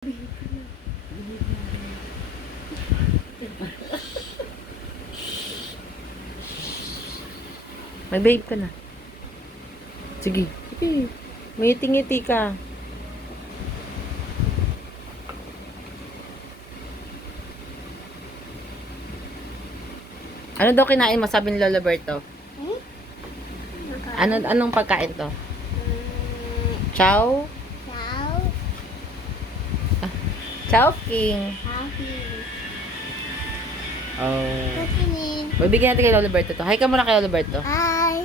Mag-behave ka na. Sige. Sige. Ngiti-ngiti ka. Ano daw kinain mo? Sabi ni Lola Berto. Anong pagkain to? Chow? Chow. Chowking. Happy. Oh. Kukunin. Bibigyan natin kay Lola Berto to. Hi ka muna kay Lola Berto. Hi.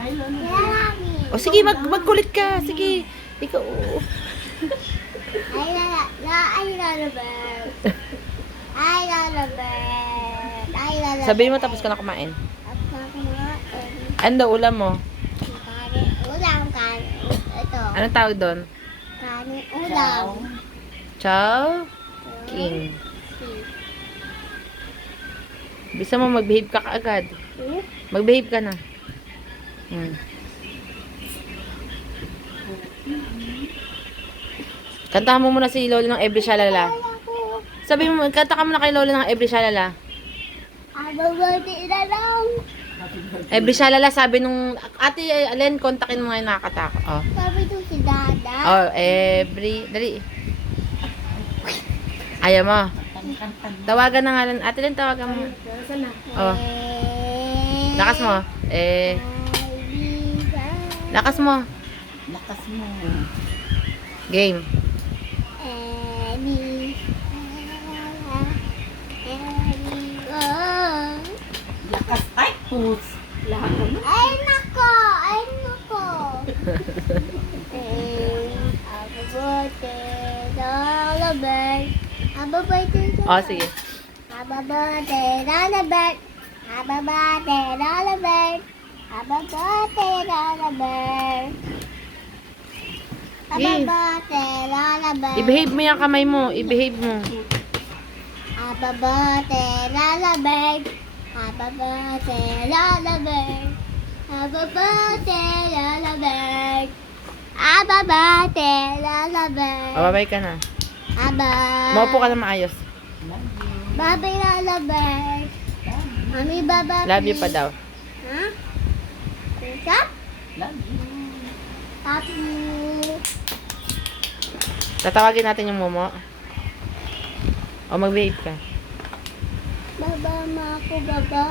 Ay, Lola. Lalaki. O sige, magkulit ka. Sige. Ikaw. Ay, Lola Bird. Ay, Lola Bird. Ay, Lola Sabihin mo tapos ka na kumain. Ano daw ulam mo? Kanin ulam, kanin. Ito. Anong tawag doon? Kanin ulam. Chow? King. Bisa mo mag-behave ka kaagad. Mag-behave ka na. Kantahan mo muna si Lola ng Every Shalala. Sabi mo, kanta ka muna kay Lola ng Every Shalala. Ababati na lang. Every Shalala, sabi nung ate Alen, kontakin mo nga yung nakakatako. Oh. Sabi to si Dada. Oh, every, dali. Ayaw mo. Tawagan na nga lang. Ate Len, tawagan mo. Oh. Lakas mo. Lakas mo. Lakas mo. Game. Lakas. Ay, pus. Lahat mo. Ay, nako! Ay, nako! Ababate, lalabay. Ababate, Oh, sige. Ababate, lalabay. Ababate, lalabay. Ababate, lalabay. Ababate, lalabay. I-behave mo yung kamay mo. I-behave mo. Ababate, lalabay. Ababate, lalabay. Ababate, lalabay. Ababate, lalabay. Babay ka na. Maupo ka na maayos. Babay, lalabay. Mami, babay. Love you pa daw. Ha? Isa? Love you. Papi. Tatawagin natin yung momo. O mag-behave ka. Baba mo ako, baba.